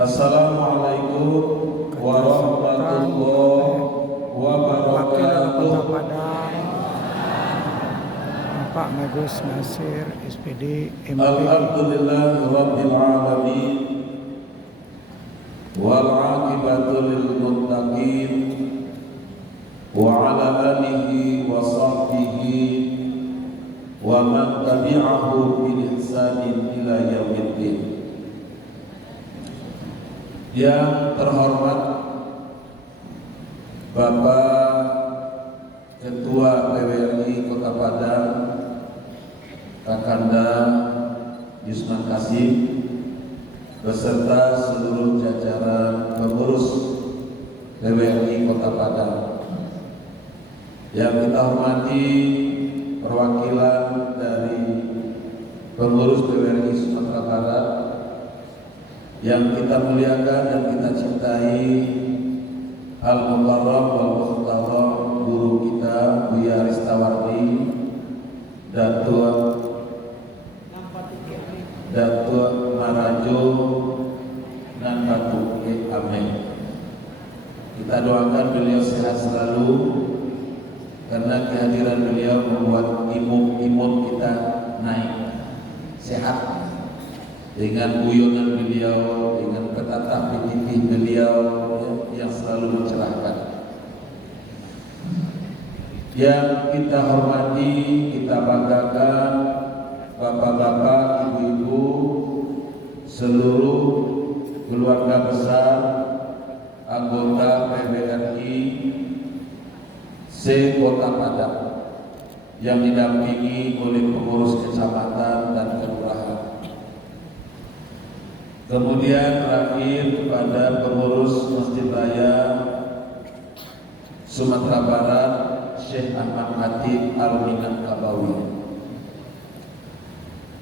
Assalamualaikum warahmatullahi wabarakatuh. Pak Magus Nasir SPD MP. Alhamdulillahirabbil alamin wal 'aqibatu lil muttaqin wa 'ala alihi wa sahbihi wa man tabi'ahu bi ihsanin ila yaumiddin. Yang terhormat Bapak Ketua PWRI Kota Padang Kakanda Yusman Kasim beserta seluruh jajaran pengurus PWRI Kota Padang, yang kita hormati perwakilan dari pengurus PWRI Sumatera Barat, yang kita muliakan dan kita cintai, Al-Mukarram wal Muhtaram guru kita Buya Ristawardi, Datuk Marajo dan Datuk Amen. Kita doakan beliau sehat selalu, karena kehadiran beliau membuat imun kita naik, sehat. Dengan guyonan beliau, dengan petata pitih beliau yang selalu mencerahkan. Yang kita hormati, kita banggakan bapak-bapak, ibu-ibu, seluruh keluarga besar anggota PWRI se-Kota Padang yang didampingi oleh pengurus kecamatan dan kelurahan. Kemudian terakhir kepada pengurus Masjid Raya Sumatera Barat Syekh Ahmad Khatib Al-Minangkabawi.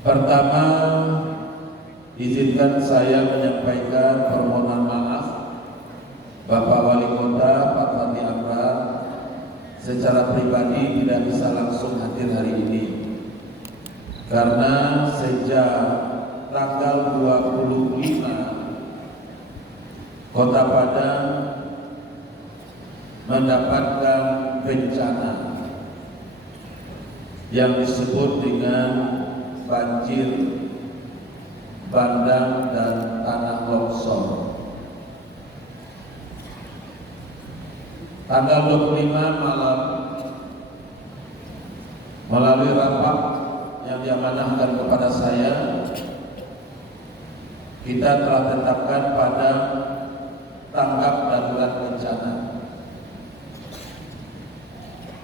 Pertama, izinkan saya menyampaikan permohonan maaf Bapak Wali Kota Pak Fadli Amran secara pribadi tidak bisa langsung hadir hari ini, karena sejak tanggal 25 Kota Padang mendapatkan bencana yang disebut dengan banjir bandang dan tanah longsor. Tanggal 25 malam, melalui rapat yang diamanahkan kepada saya, kita telah tetapkan pada tanggap darurat bencana.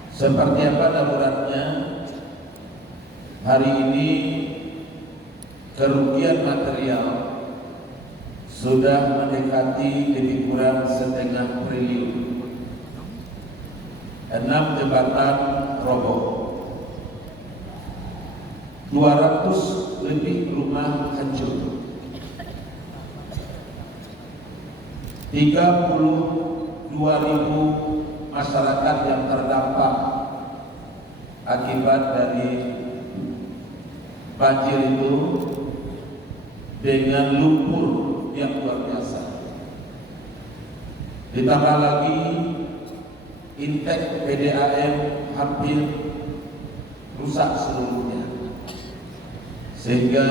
Seperti apa daruratnya? Hari ini kerugian material sudah mendekati lebih kurang 0,5 triliun. 6 jembatan roboh, 200 lebih rumah hancur, 32.000 masyarakat yang terdampak akibat dari banjir itu dengan lumpur yang luar biasa. Ditambah lagi intek PDAM hampir rusak seluruhnya, sehingga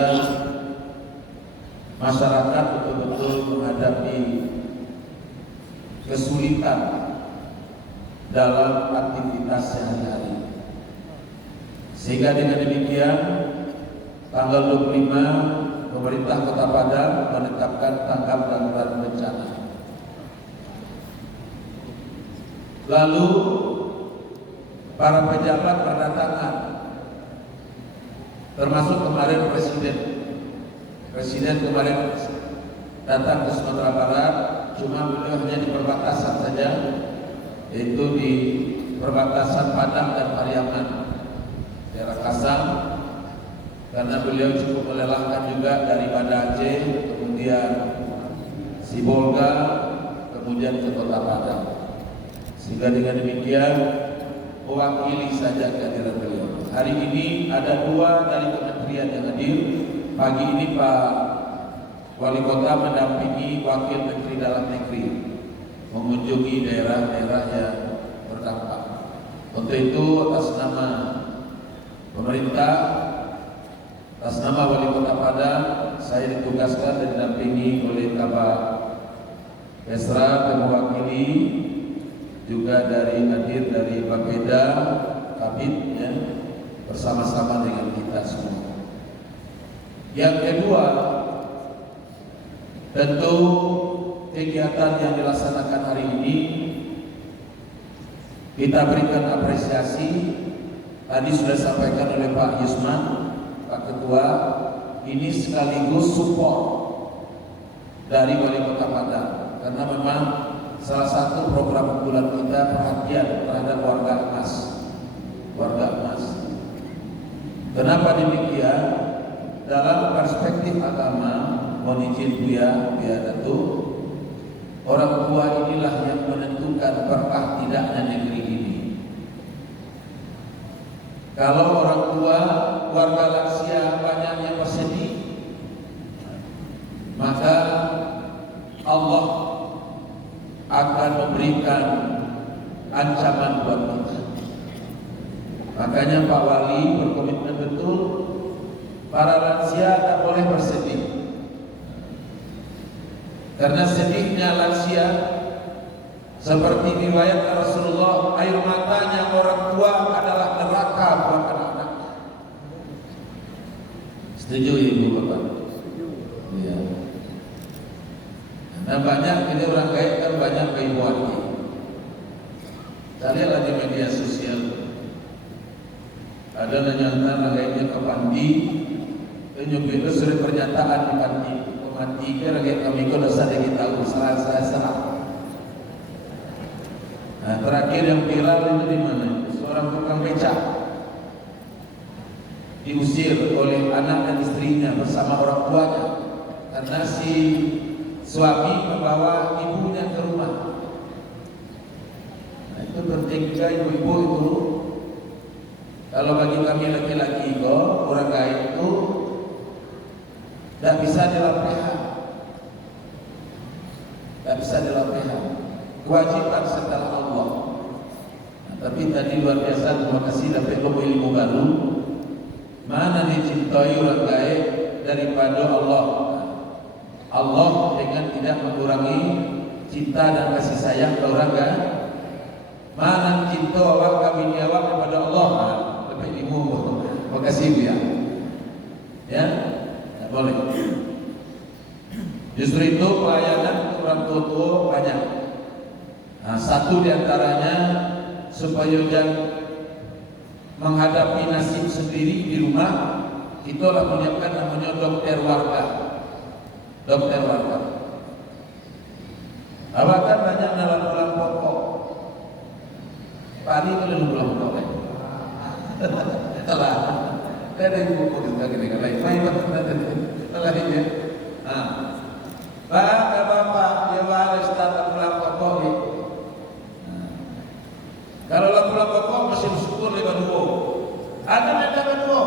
masyarakat betul-betul menghadapi kesulitan dalam aktivitas sehari-hari. Sehingga dengan demikian tanggal 25 pemerintah Kota Padang menetapkan tanggap darurat bencana. Lalu para pejabat berdatangan, termasuk kemarin Presiden kemarin datang ke Sumatera Barat, cuma beliau hanya di perbatasan saja, yaitu di perbatasan Padang dan Pariaman, daerah Kasang, karena beliau cukup melelahkan juga dari Banda Aceh, kemudian Sibolga, kemudian ke Kota Padang. Sehingga dengan demikian mewakili saja kehadiran beliau. Hari ini ada 2 dari kementerian yang hadir. Pagi ini Pak Wali Kota mendampingi wakil Menteri Dalam Negeri mengunjungi daerah-daerah yang terdampak. Untuk itu atas nama pemerintah, atas nama Wali Kota Padang, saya ditugaskan dan didampingi oleh Kabak Esra dan mewakili juga hadir dari Bapeda, Kabit, ya, bersama-sama dengan kita semua. Yang kedua, tentu kegiatan yang dilaksanakan hari ini kita berikan apresiasi. Tadi sudah disampaikan oleh Pak Yusman, Pak Ketua, ini sekaligus support dari Wali Kota Padang, karena memang salah satu program unggulan kita perhatian terhadap warga emas. Kenapa demikian? Dalam perspektif agama, mohon izin Buya Datuk, orang tua inilah yang menentukan berkah tidaknya negeri ini. Kalau orang tua, warga lansia banyak yang bersedih, maka Allah akan memberikan ancaman buat kita. Makanya Pak Wali berkomitmen betul, para lansia tak boleh bersedih. Karena sedihnya lansia seperti riwayat Rasulullah, air matanya orang tua adalah neraka buat anak-anaknya. Setuju Ibu Bapak? Iya. Nah banyak ini orang kaya kan banyak ibu hati. Saya lihat lagi media sosial, ada nanya kayaknya ke Pandi, nyumpit itu sering pernyataan di Pandi. Mati kira kami kau dosa kita tahu salah. Nah, terakhir yang viral itu di mana? Seorang tukang becak diusir oleh anak dan istrinya bersama orang tuanya karena si suami membawa ibunya ke rumah. Nah, itu penting juga ibu-ibu itu. Kalau bagi kami laki-laki kok orang kaya itu tidak bisa dilapehan, kewajiban setelah Allah. Nah, tapi tadi luar biasa, terima kasih dapat ilmu baru. Mana dicintai orang kaya daripada Allah? Allah dengan tidak mengurangi cinta dan kasih sayang ke orang kaya. Mana cinta awak kami awak kepada Allah? Dapat ilmu, terima kasih ya. Boleh. Justru itu pelayanan orang tua banyak. Nah, satu diantaranya supaya jangan menghadapi nasib sendiri di rumah, itulah menyiapkan namanya dokter warga. Awak kan banyak pulang pokok. Pagi itu lalu pulang pokok. Telah. Ada ibu kita gini kan lain telah ini. Bapak dia harus datang pulang pokok. Kalau pulang pokok masih bersyukur lewat dua. Ada lewat dua.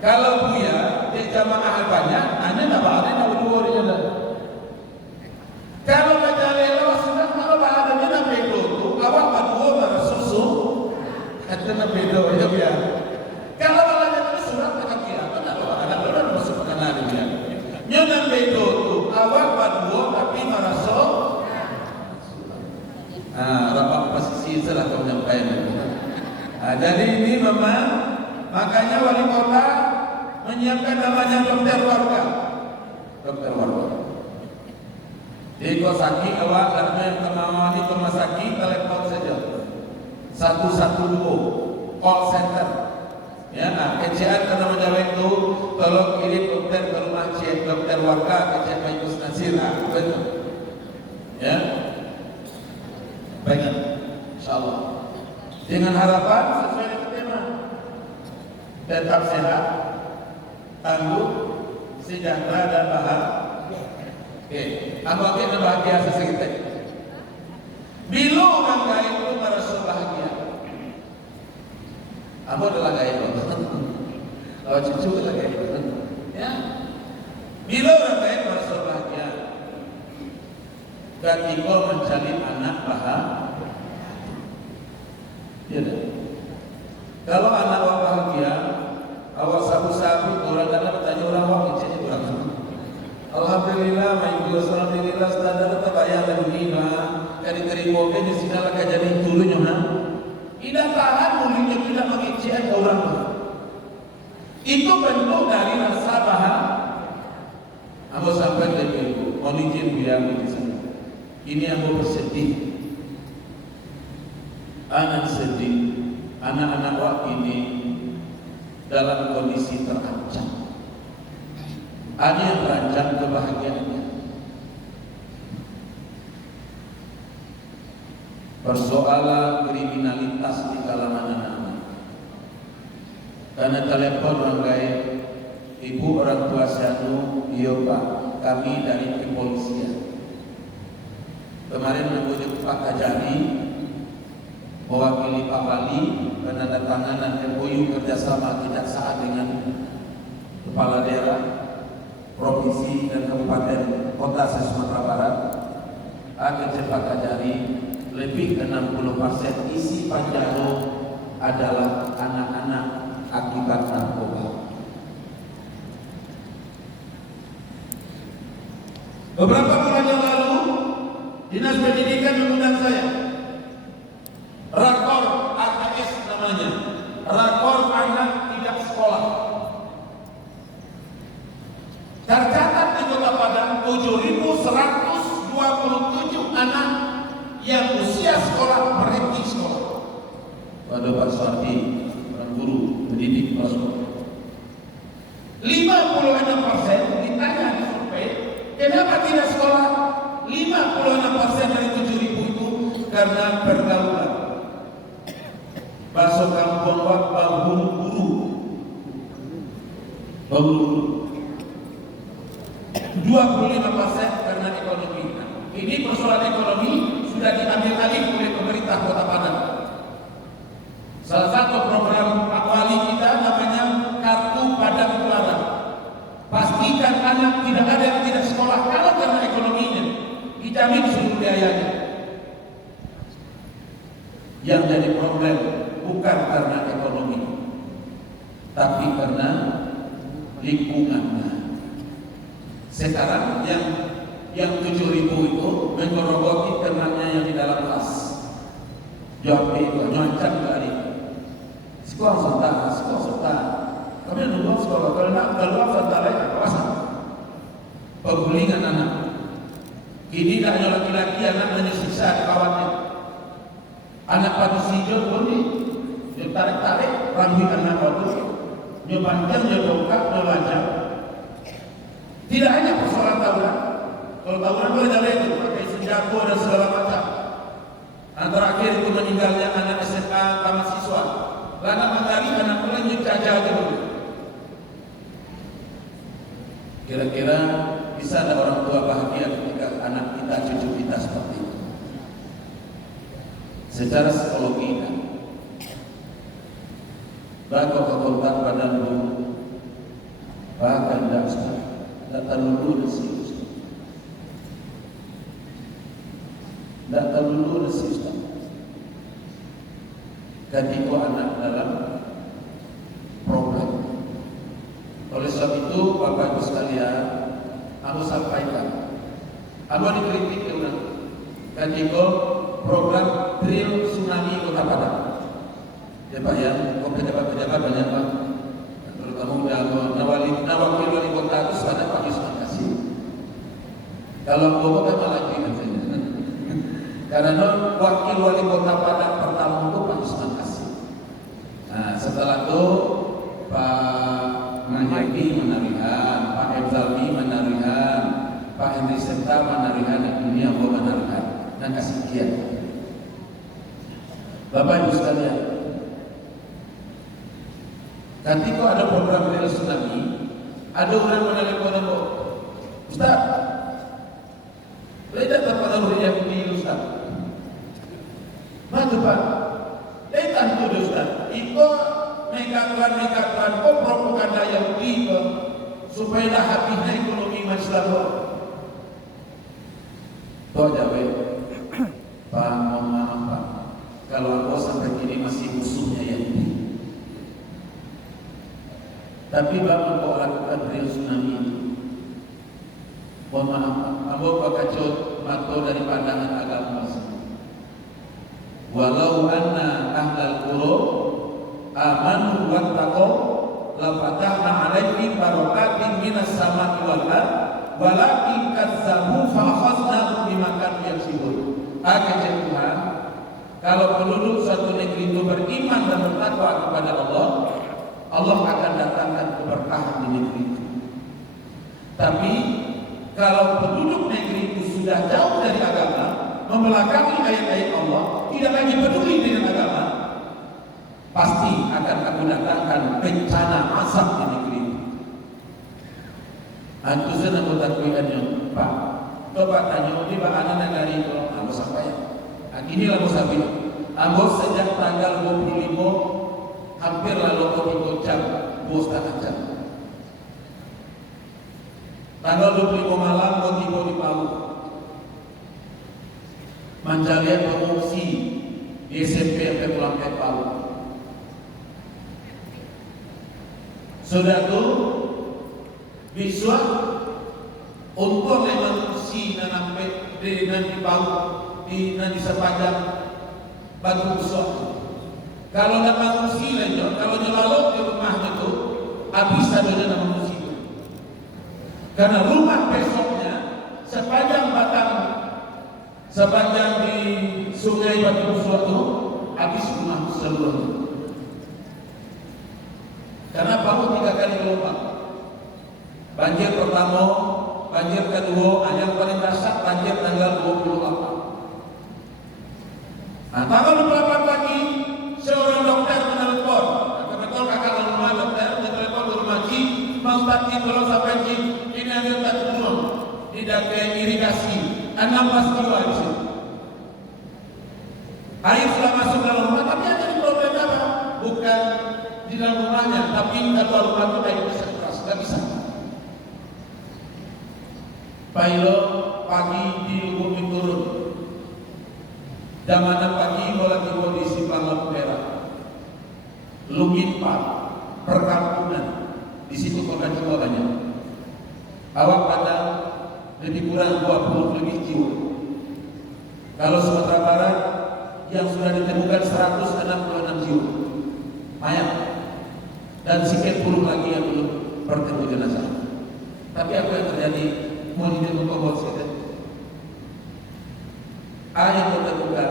Kalau Buya dia jamaah banyak, hanya nak ada nak dua dia dah. Kalau baca lewat sudah kalau ada ni nak bedo tu, awak berdua baru susu. Ada nak bedo ya Buya. Kalau ada surat tak kira, ada masuk kanan dia. Nyonan bedo tu, awak berdua tapi merasa. Rapat posisi setelah kau menyampaikan. Jadi ini memang makanya wali kota menyiapkan namanya dokter warga. Di Kosaki awak dan kemauan di rumah sakit telepon saja 112 call center. Ya, kecian karena menjawab itu tolong kirim dokter ke rumah cik dokter warga kecian Pak Yus Nasir. Betul. Ya. Baik, insyaallah. Dengan harapan sesuai dengan tema tetap sehat, tangguh, sejahtera dan bahagia. Oke, aku bahagia sesekali. Bila orang kaya itu merasa bahagia, aku adalah kaya. Kalau cucu adalah kaya. Ya, ketika mencari anak bahagia. Ya, kalau anak awak bahagia, awak sabu-sabu orang kadang bertanya orang awak kecil orang. Alhamdulillah, alhamdulillah, standar terbayar lagi mah. Kali-kali mobil di sini lah jadi turunnya mah. Tidak tahan mulutnya tidak mengecewakan orang. Itu bentuk dari rasa bahagia. Aku sampai dari ibu, mohon izin bilang di sana. Ini aku bersedih. Anak sedih. Anak-anak wak ini dalam kondisi terancam. Ada yang terancam kebahagiaannya. Persoalan kriminalitas di kalangan anak-anak. Karena telepon rangkai ibu orang tua Syanu, iya Pak, kami dari kepolisian. Kemarin mengunjungi Pak Kajari, mewakili Pak Bali, penandatanganan MOU kerjasama kejaksaan dengan kepala daerah, provinsi dan kabupaten kota se-Sumatera Barat. Akan Pak Kajari, lebih 60% isi Panjalo adalah anak-anak akibat narkoba. Beberapa bulan yang lalu, Dinas Pendidikan mengundang saya. Rakor AKS namanya, Rakor Anak Tidak Sekolah. Tercatat di Kota Padang 7.127 anak yang usia sekolah berhenti sekolah. Pada Pak Suardi, orang guru pendidik kelas 56% ditanya di survei, kenapa tidak sekolah? 56% dari 7.000 itu karena pergaulan. Bahasa kampung wak bahulu-buru. Bahulu-buru. 25% karena ekonomi. Ini persoalan ekonomi sudah diambil alih oleh pemerintah Kota Padang. Salah satu program Pak Wali kita namanya Kartu Padang Teladan. Pastikan anak tidak ada yang tidak sekolah kalau karena ekonominya, dijamin seluruh biayanya. Yang jadi problem bukan karena ekonomi, tapi karena lingkungannya. Sekarang yang 7.000 itu menggerogoti temannya yang di dalam kelas. Jawab itu, nyancang kali. Sekolah serta. Kami nunggu sekolah, kalau nak keluar serta lain, kawasan. Penggulingan anak. Ini tak hanya laki-laki, anak menyiksa kawannya. Anak pada sijil pun dia tarik-tarik, rambut anak waktu, dia panjang, dia bongkak, dia lancar. Tidak hanya persoalan tawuran. Kalau tawuran boleh dari itu, pakai senjata dan segala macam. Antara akhir itu meninggalnya anak SMA tamat siswa. Lana mengari anak mulai nyucaja dulu. Kira-kira bisa ada orang tua bahagia ketika anak kita, cucu kita seperti itu. Secara psikologi, bakal kekontak badan dulu, bahkan tidak sekali. Tak terlalu resi Ustaz. Tak terlalu resi Ustaz. Ketika anak dalam problem. Oleh sebab itu, Bapak Ibu sekalian, aku sampaikan, aku dikritik dengan ketika program drill tsunami Kota Padang. Ya Pak ya, kok pejabat-pejabat banyak Pak. Terutama nawakil wali kota itu ada Pak Yusman Kasih. Kalau Bapak kan lagi katanya. Karena wakil wali kota Padang pertama itu Pak Yusman Kasih. Nah setelah itu Pak Mahdi menarihan, Pak Emzalmi menarihan, Pak Henry Seta menarihan, dan ini yang mau menarihan dan kasih kiat. Bapak Ibu sekalian, ketika ada program drill tsunami, ada orang menelpon aku, Ustaz, tidak terpengaruh Yahudi Ustaz. Maka Pak, tentu Ustaz, itu megaklan kok propaganda Yahudi supaya dah habisnya ekonomi masyarakat. Toh jawe, Pak, mohon maaf Pak, kalau aku sampai kini masih musuhnya Yahudi. Tapi Bapak kok lakukan real tsunami itu? Mohon maaf, aku berkacut mata dari pandangan agama tersebut. Walau anna ahlal qur'an amanu wattaqu la fatahna 'alaihim barakatin minas sama'i wal ardh walakin kazzabu fa akhadnahum bima kanu yaksibun. Akan Tuhan, kalau penduduk suatu negeri itu beriman dan bertakwa kepada Allah, Allah akan datangkan keberkahan di negeri itu. Tapi kalau penduduk negeri itu sudah jauh dari agama, membelakangi ayat-ayat Allah, tidak lagi peduli dengan agama, pasti akan aku datangkan bencana asap di negeri itu. Antu sana aku takwiannya, Pak. Coba tanya di bahana negara itu, aku sampai. Inilah musafir. Aku sejak tanggal 25 hampir lalu ke jam, 2,5 jam. Tanggal 25 malam mau tiba di Palu. Mencari pengungsi di SMP sampai pulang ke Palu. Sudah tu bisa untuk mengungsi dan sampai di Palu di sepanjang batu besar. Kalau nak mengungsi lanjut, kalau nyelalok di rumah itu habis saja nak mengungsi. Karena rumah besoknya sepanjang di sungai Batu Besar itu habis rumah seluruhnya. Karena Palu 3 kali gelombang. Banjir pertama, banjir kedua, yang paling dahsyat banjir tanggal 28. Nah, tanggal 28 pagi seorang dokter menelpon. Kebetulan kakak rumah dokter menelpon ke rumah Ji, Bang Tati tolong sampai Ji, ini ada tak turun di dalam irigasi 16 kilo di situ. Air sudah masuk dalam rumah, tapi ada problem apa? Bukan di dalam rumahnya, tapi kalau rumah itu air bisa keras, nggak bisa. Pilot pagi di bumi turun. Jam 6 pagi bola tiba di Simpang Lampu Merah, Lugit Park, perkampungan. Di situ korban jiwa banyak. Awak pada lebih kurang 20 lebih jiwa. Kalau Sumatera Barat yang sudah ditemukan 166 jiwa mayat dan sekian puluh lagi yang belum bertemu jenazah. Tapi apa yang terjadi? Mau ditemukan buat sekian. Yang terbuka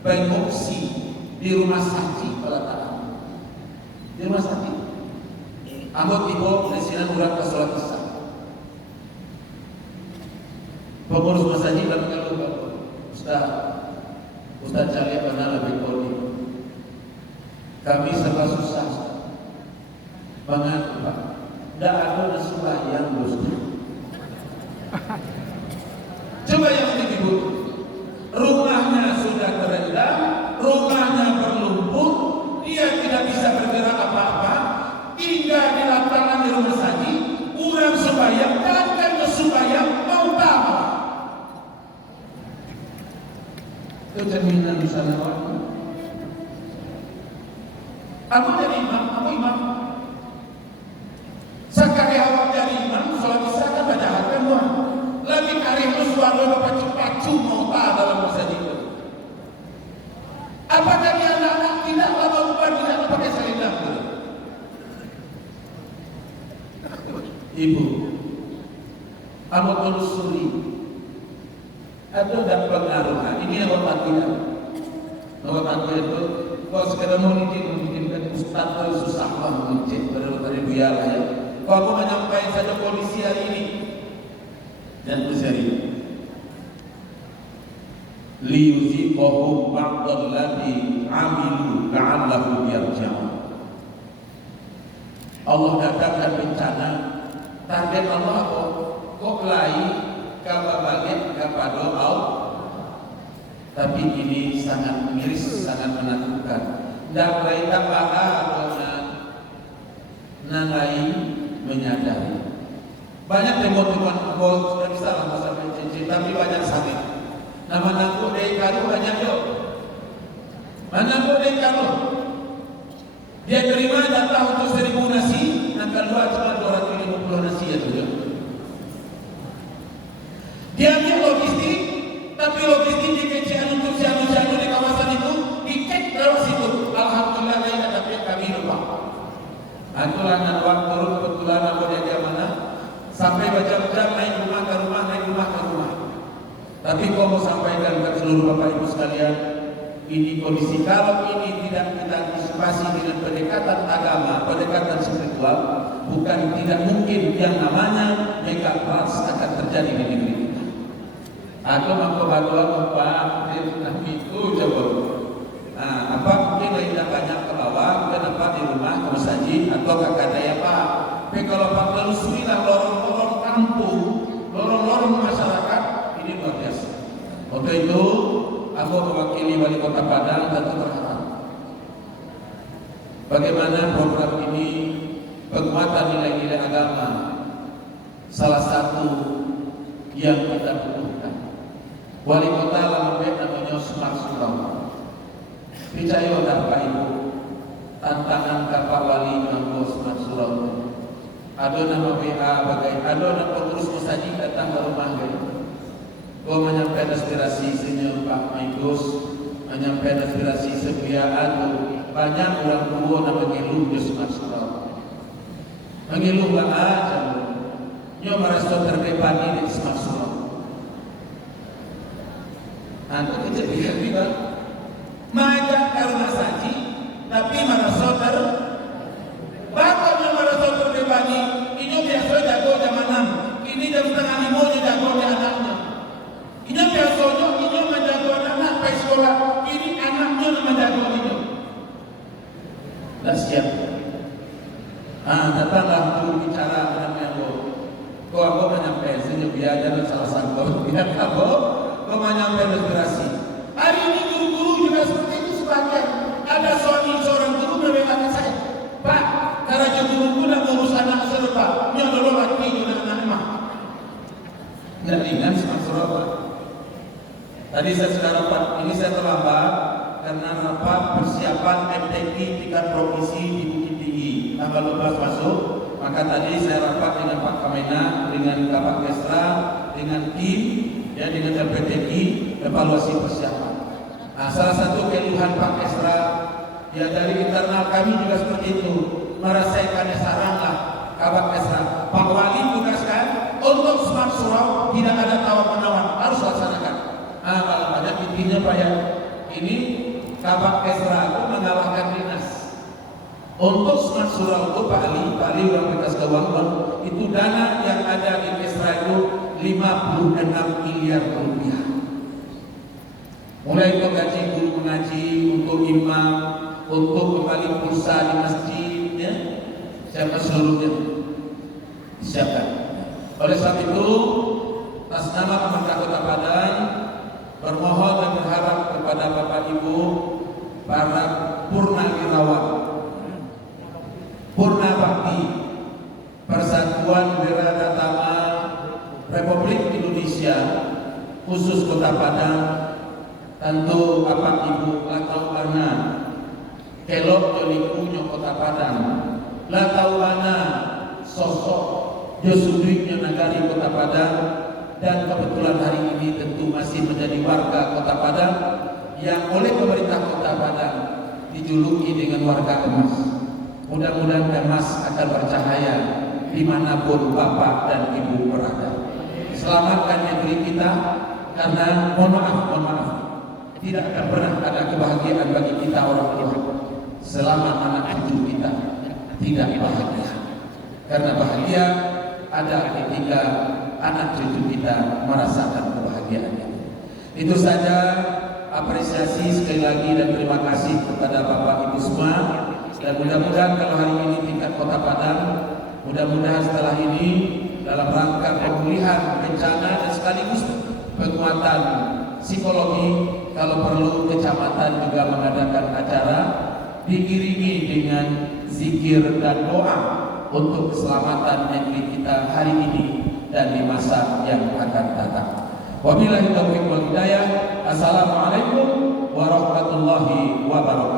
pengungsi di rumah sakit Pelataran, di rumah sakit Ambot Ibu Presiden Urat Kasolat Islam pengurus masjid dan kalau Ustaz Cali Bandar lebih kodi kami serba susah banget Pak, tidak ada sembahyang bos. Coba yang dibutuhkan. Rumahnya sudah terendam, rumahnya berlumpur, dia tidak bisa bergerak apa-apa, tinggal di lapangan di rumah sakit, orang sembahyang, kan sembahyang mau tahu. Kecerminan di sana waktu. Aku jadi imam, aku imam. Sekali awak jadi imam, sholat isya kan baca hati doang. Lagi karih lu suara bapak pacu mau dalam masa itu. Apakah dia anak tidak lama lupa tidak pakai selendang? Ibu, kamu telusuri ada dan pengaruh. Ini anggota tidak. Anggota itu kalau sekedar mau membikinkan ustaz itu susah banget cek pada biara ya. Kalau aku menyampaikan saja polisi hari ini dan berseri liyuziqahum ba'dal ladzi 'amilu la'allahum yarji'un. Allah datangkan bencana, target Allah apa? Kok lain kababaget kepada Allah. Tapi ini sangat miris, sangat menakutkan. Dan lain tambah atau lain menyadari. Banyak temuan-temuan sudah bisa lah sampai cincin tapi banyak sawit. Nama nangku dari karu banyak yo. Mana kau dari karu? Dia terima jatah untuk 1000 nasi, yang kedua cuma 250 nasi ya tuh. Dia ambil logistik, tapi logistik dikecilan untuk sianu-sianu di kawasan itu, dicek lewat situ. Alhamdulillah lain tapi kami lupa. Itulah nawak turun kebetulan aku dia mana, sampai berjam-jam naik rumah ke rumah, naik rumah ke rumah. Tapi kau mau sampaikan ke seluruh bapak ibu sekalian, ini kondisi kalau ini tidak kita antisipasi dengan pendekatan agama, pendekatan spiritual, bukan tidak mungkin yang namanya mega trans akan terjadi di negeri kita. Aku mampu bantu Pak itu coba. Nah, apa mungkin tidak banyak ke bawah, mungkin apa di rumah ke masjid atau ke kadaya Pak. Tapi kalau Pak telusuri lah lorong-lorong kampung, lorong-lorong masyarakat, ini luar biasa. Untuk itu aku mewakili Wali Kota Padang tentu berharap bagaimana program ini penguatan nilai-nilai agama salah satu yang kita butuhkan. Wali Kota Lamabek namanya Smart Surau. Percaya Bapak Ibu, tantangan Bapak Wali Manggo Smart Surau. Ada nama BA bagai ada nama pengurus masjid datang ke rumah gue. Kau menyampaikan aspirasi senior Pak Maigus, menyampaikan aspirasi sebiaan banyak orang tua yang mengeluh di Smart Surau. Mengeluh aja, nyo merasa terbebani di Smart Surau. Nanti kejadian juga, mengajak ke rumah saji, tapi merasa bakal merasa terbebani. Ini biasa jago jam 6, ini jam setengah 5 jago di anaknya. Ini biasanya ini menjaga anak ke sekolah, ini anaknya menjaga ini. Dah siap. Datanglah juru bicara namanya kau aku menyampaikan senyum biar dan salah satu biar kau menyampaikan aspirasi. Hari ini guru-guru juga seperti itu sebagian. Ada seorang guru membela saya, Pak, karena guru nak ngurus anak saya Pak, ini adalah laki dengan anak mah. Nggak ringan Smart Surau Pak. Tadi saya sudah rapat, ini saya terlambat karena rapat persiapan MTQ tingkat provinsi di Bukit Tinggi tanggal 12 masuk. Maka tadi saya rapat dengan Pak Kamena, dengan Kapak Kesra, dengan tim, ya dengan LPTI, evaluasi persiapan. Nah, salah satu keluhan Pak Kesra, ya dari internal kami juga seperti itu, merasakan saran lah Kapak Kesra. Pak Wali tugaskan untuk Smart Surau tidak ada tawar-menawar, harus laksanakan. Kalau banyak intinya Pak ya, ini Kabak Kesra itu mengalahkan dinas. Untuk Smart Surau itu Pak Ali orang bekas keuangan itu dana yang ada di Kesra itu 56 miliar rupiah. Mulai untuk gaji guru mengaji, untuk imam, untuk kembali pulsa di masjid, ya, siapa seluruhnya disiapkan. Oleh sebab itu, atas nama pemerintah Kota Padang bermohon dan berharap kepada Bapak Ibu para purnawirawan, purna bakti Persatuan Wiratama Republik Indonesia khusus Kota Padang, tentu Bapak Ibu latau mana kelok jolikunyo Kota Padang, latau mana sosok Josuduiknya nagari Kota Padang. Dan kebetulan hari ini tentu masih menjadi warga Kota Padang yang oleh pemerintah Kota Padang dijuluki dengan warga emas. Mudah-mudahan emas akan bercahaya dimanapun Bapak dan Ibu berada. Selamatkan negeri kita karena mohon maaf, tidak akan pernah ada kebahagiaan bagi kita orang tua selama anak cucu kita tidak bahagia. Karena bahagia ada ketika anak cucu kita merasakan kebahagiaan itu. Saja apresiasi sekali lagi dan terima kasih kepada Bapak Ibu semua. Dan mudah-mudahan kalau hari ini tingkat Kota Padang, mudah-mudahan setelah ini dalam rangka pemulihan bencana dan sekaligus penguatan psikologi, kalau perlu kecamatan juga mengadakan acara diiringi dengan zikir dan doa untuk keselamatan negeri kita hari ini dan di masa yang akan datang. Wabillahi taufiq wal hidayah. Assalamualaikum warahmatullahi wabarakatuh.